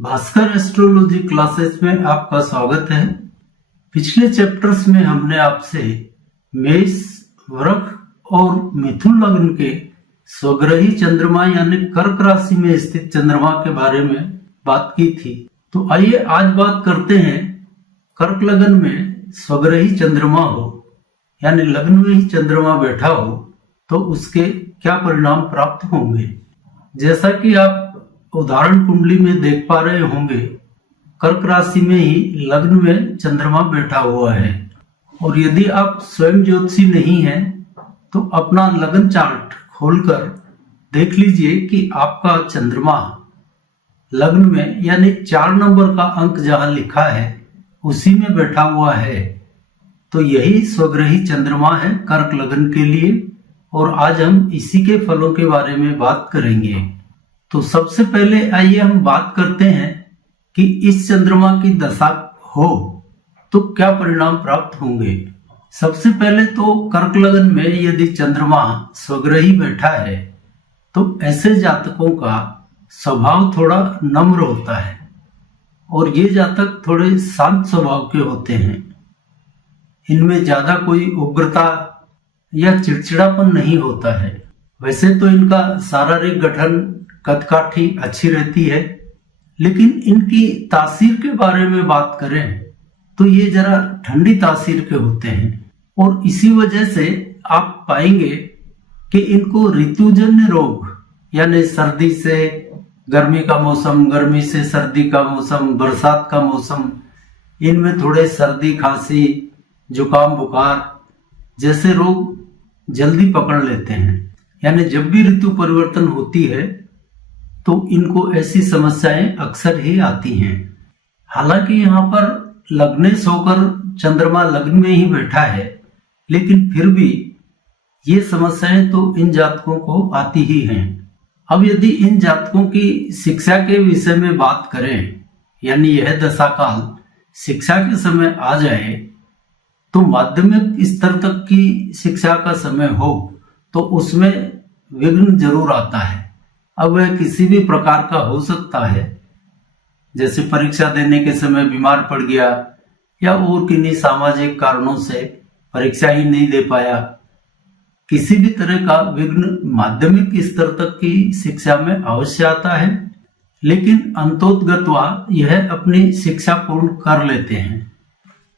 Bhaskar astrology classes में आपका स्वागत है। पिछले चैप्टर्स में हमने आपसे मेष, वृष और मिथुन लग्न के स्वग्रही चंद्रमा यानी कर्क राशि में स्थित चंद्रमा के बारे में बात की थी। तो आइए आज बात करते हैं कर्क लग्न में स्वग्रही चंद्रमा हो यानी लग्न में ही चंद्रमा बैठा हो तो उसके क्या परिणाम प्राप्त होंगे। जैसा कि आप उदाहरण कुंडली में देख पा रहे होंगे, कर्क राशि में ही लग्न में चंद्रमा बैठा हुआ है। और यदि आप स्वयं ज्योतिषी नहीं हैं तो अपना लग्न चार्ट खोलकर देख लीजिए कि आपका चंद्रमा लग्न में यानी 4 नंबर का अंक जहां लिखा है उसी में बैठा हुआ है। तो यही स्वग्रही चंद्रमा है कर्क लग्न के लिए और आज हम इसी के फलों के बारे में बात करेंगे। तो सबसे पहले आइए हम बात करते हैं कि इस चंद्रमा की दशा हो तो क्या परिणाम प्राप्त होंगे। सबसे पहले तो कर्क लग्न में यदि चंद्रमा स्वग्रही बैठा है तो ऐसे जातकों का स्वभाव थोड़ा नम्र होता है और ये जातक थोड़े शांत स्वभाव के होते हैं। इनमें ज्यादा कोई उग्रता या चिड़चिड़ापन नहीं होता है। वैसे तो इनका शारीरिक गठन कदकाठी अच्छी रहती है, लेकिन इनकी तासीर के बारे में बात करें तो ये जरा ठंडी तासीर के होते हैं और इसी वजह से आप पाएंगे कि इनको ऋतुजन्य रोग यानी सर्दी से गर्मी का मौसम, गर्मी से सर्दी का मौसम, बरसात का मौसम, इनमें थोड़े सर्दी, खांसी, जुकाम, बुखार जैसे रोग जल्दी पकड़ लेते हैं। यानी जब भी ऋतु परिवर्तन होती है तो इनको ऐसी समस्याएं अक्सर ही आती हैं। हालांकि यहाँ पर लग्नेश होकर चंद्रमा लग्न में ही बैठा है, लेकिन फिर भी ये समस्याएं तो इन जातकों को आती ही हैं। अब यदि इन जातकों की शिक्षा के विषय में बात करें यानी यह दशा काल शिक्षा के समय आ जाए तो माध्यमिक स्तर तक की शिक्षा का समय हो तो उसमें विघ्न जरूर आता है। अब वह किसी भी प्रकार का हो सकता है, जैसे परीक्षा देने के समय बीमार पड़ गया या और किन्हीं सामाजिक कारणों से परीक्षा ही नहीं दे पाया। किसी भी तरह का विघ्न माध्यमिक स्तर तक की शिक्षा में अवश्य आता है, लेकिन अंतोतगत्वा यह अपनी शिक्षा पूर्ण कर लेते हैं।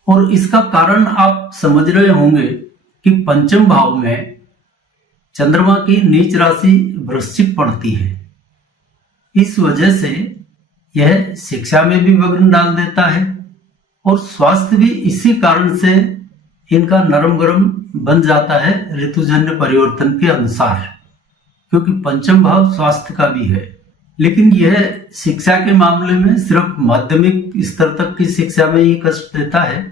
और इसका कारण आप समझ रहे होंगे कि पंचम भाव में चंद्रमा की नीच राशि वृश्चिक पड़ती है। इस वजह से यह शिक्षा में भी विघ्न डाल देता है और स्वास्थ्य भी इसी कारण से इनका नरम गरम बन जाता है ऋतुजन्य परिवर्तन के अनुसार, क्योंकि पंचम भाव स्वास्थ्य का भी है। लेकिन यह शिक्षा के मामले में सिर्फ माध्यमिक स्तर तक की शिक्षा में ही कष्ट देता है।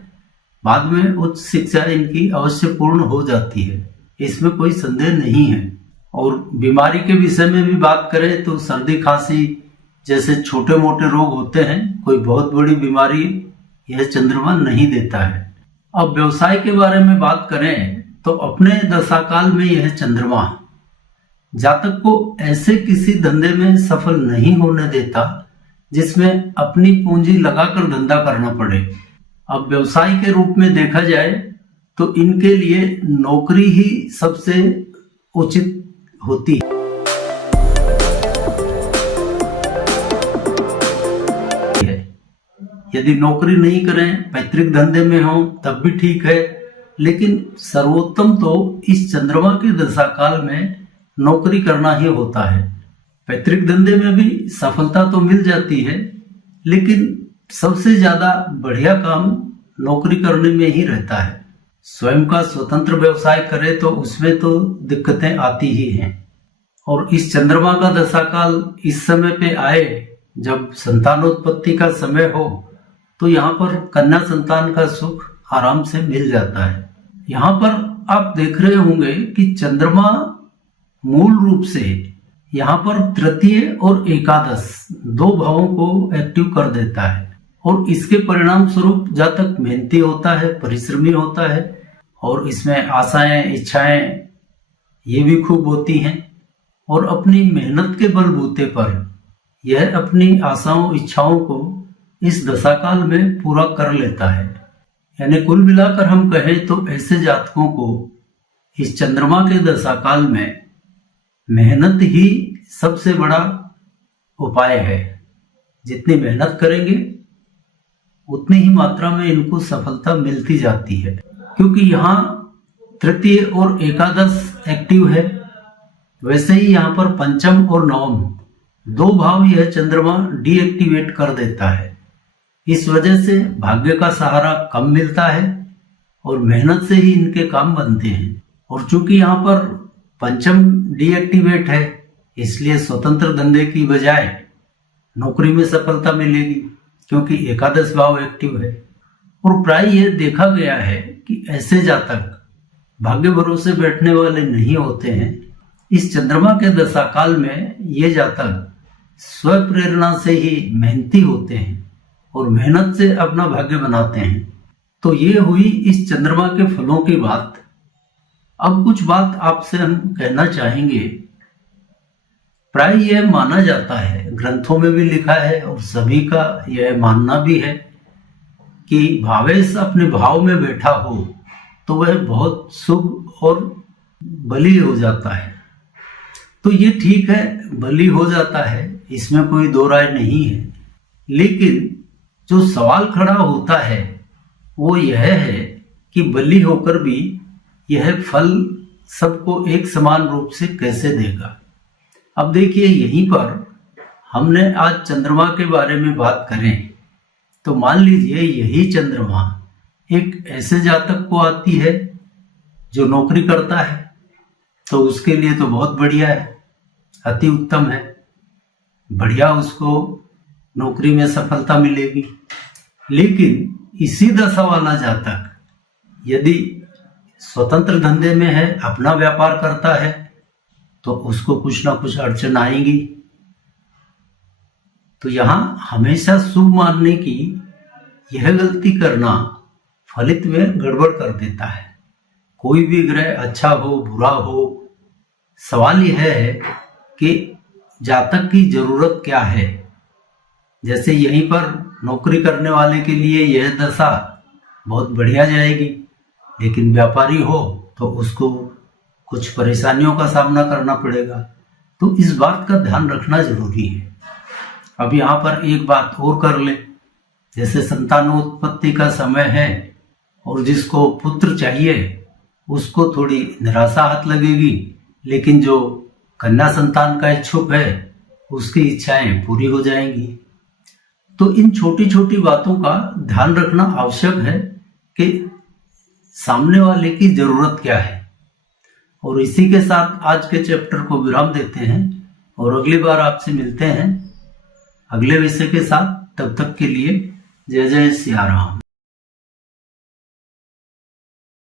बाद में उच्च शिक्षा इनकी अवश्य पूर्ण हो जाती है, इसमें कोई संदेह नहीं है। और बीमारी के विषय में भी बात करें तो सर्दी, खांसी जैसे छोटे मोटे रोग होते हैं, कोई बहुत बड़ी बीमारी यह चंद्रमा नहीं देता है। अब व्यवसाय के बारे में बात करें तो अपने दशा काल में यह चंद्रमा जातक को ऐसे किसी धंधे में सफल नहीं होने देता जिसमें अपनी पूंजी लगाकर धंधा करना पड़े। अब व्यवसाय के रूप में देखा जाए तो इनके लिए नौकरी ही सबसे उचित होती है। यदि नौकरी नहीं करें, पैतृक धंधे में हो तब भी ठीक है, लेकिन सर्वोत्तम तो इस चंद्रमा के दशा काल में नौकरी करना ही होता है। पैतृक धंधे में भी सफलता तो मिल जाती है, लेकिन सबसे ज्यादा बढ़िया काम नौकरी करने में ही रहता है। स्वयं का स्वतंत्र व्यवसाय करे तो उसमें तो दिक्कतें आती ही हैं। और इस चंद्रमा का दशा काल इस समय पे आए जब संतानोत्पत्ति का समय हो तो यहाँ पर कन्या संतान का सुख आराम से मिल जाता है। यहाँ पर आप देख रहे होंगे कि चंद्रमा मूल रूप से यहाँ पर तृतीय और एकादश 2 भावों को एक्टिव कर देता है और इसके परिणाम स्वरूप जातक मेहनती होता है, परिश्रमी होता है और इसमें आशाएं, इच्छाएं ये भी खूब होती हैं और अपनी मेहनत के बलबूते पर यह अपनी आशाओं इच्छाओं को इस दशाकाल में पूरा कर लेता है। यानी कुल मिलाकर हम कहें तो ऐसे जातकों को इस चंद्रमा के दशाकाल में मेहनत ही सबसे बड़ा उपाय है। जितनी मेहनत करेंगे उतनी ही मात्रा में इनको सफलता मिलती जाती है, क्योंकि यहाँ तृतीय और एकादश एक्टिव है। वैसे ही यहाँ पर पंचम और नवम दो भाव यह चंद्रमा डीएक्टिवेट कर देता है। इस वजह से भाग्य का सहारा कम मिलता है और मेहनत से ही इनके काम बनते हैं। और चूंकि यहाँ पर पंचम डीएक्टिवेट है, इसलिए स्वतंत्र धंधे की बजाय नौकरी में सफलता मिलेगी, क्योंकि एकादश भाव एक्टिव है। और प्राय यह देखा गया है कि ऐसे जातक भाग्य भरोसे बैठने वाले नहीं होते हैं। इस चंद्रमा के दशाकाल में ये जातक स्व प्रेरणा से ही मेहनती होते हैं और मेहनत से अपना भाग्य बनाते हैं। तो ये हुई इस चंद्रमा के फलों की बात। अब कुछ बात आपसे हम कहना चाहेंगे। प्राय यह माना जाता है, ग्रंथों में भी लिखा है और सभी का यह मानना भी है कि भावेश अपने भाव में बैठा हो तो वह बहुत शुभ और बली हो जाता है। तो ये ठीक है, बली हो जाता है, इसमें कोई दो राय नहीं है। लेकिन जो सवाल खड़ा होता है वो यह है कि बली होकर भी यह फल सबको एक समान रूप से कैसे देगा। अब देखिए, यहीं पर हमने आज चंद्रमा के बारे में बात करें तो मान लीजिए यही चंद्रमा एक ऐसे जातक को आती है जो नौकरी करता है, तो उसके लिए तो बहुत बढ़िया है, अति उत्तम है, बढ़िया, उसको नौकरी में सफलता मिलेगी। लेकिन इसी दशा वाला जातक यदि स्वतंत्र धंधे में है, अपना व्यापार करता है, तो उसको कुछ ना कुछ अड़चन आएगी। तो यहां हमेशा शुभ मानने की यह गलती करना फलित में गड़बड़ कर देता है। कोई भी ग्रह अच्छा हो बुरा हो, सवाल यह है कि जातक की जरूरत क्या है। जैसे यहीं पर नौकरी करने वाले के लिए यह दशा बहुत बढ़िया जाएगी, लेकिन व्यापारी हो तो उसको कुछ परेशानियों का सामना करना पड़ेगा। तो इस बात का ध्यान रखना जरूरी है। अब यहाँ पर एक बात और कर ले, जैसे संतानोत्पत्ति का समय है और जिसको पुत्र चाहिए उसको थोड़ी निराशा हाथ लगेगी, लेकिन जो कन्या संतान का इच्छुक है उसकी इच्छाएं पूरी हो जाएंगी। तो इन छोटी छोटी बातों का ध्यान रखना आवश्यक है कि सामने वाले की जरूरत क्या है। और इसी के साथ आज के चैप्टर को विराम देते हैं और अगली बार आपसे मिलते हैं अगले विषय के साथ। तब तक के लिए जय जय सिया राम।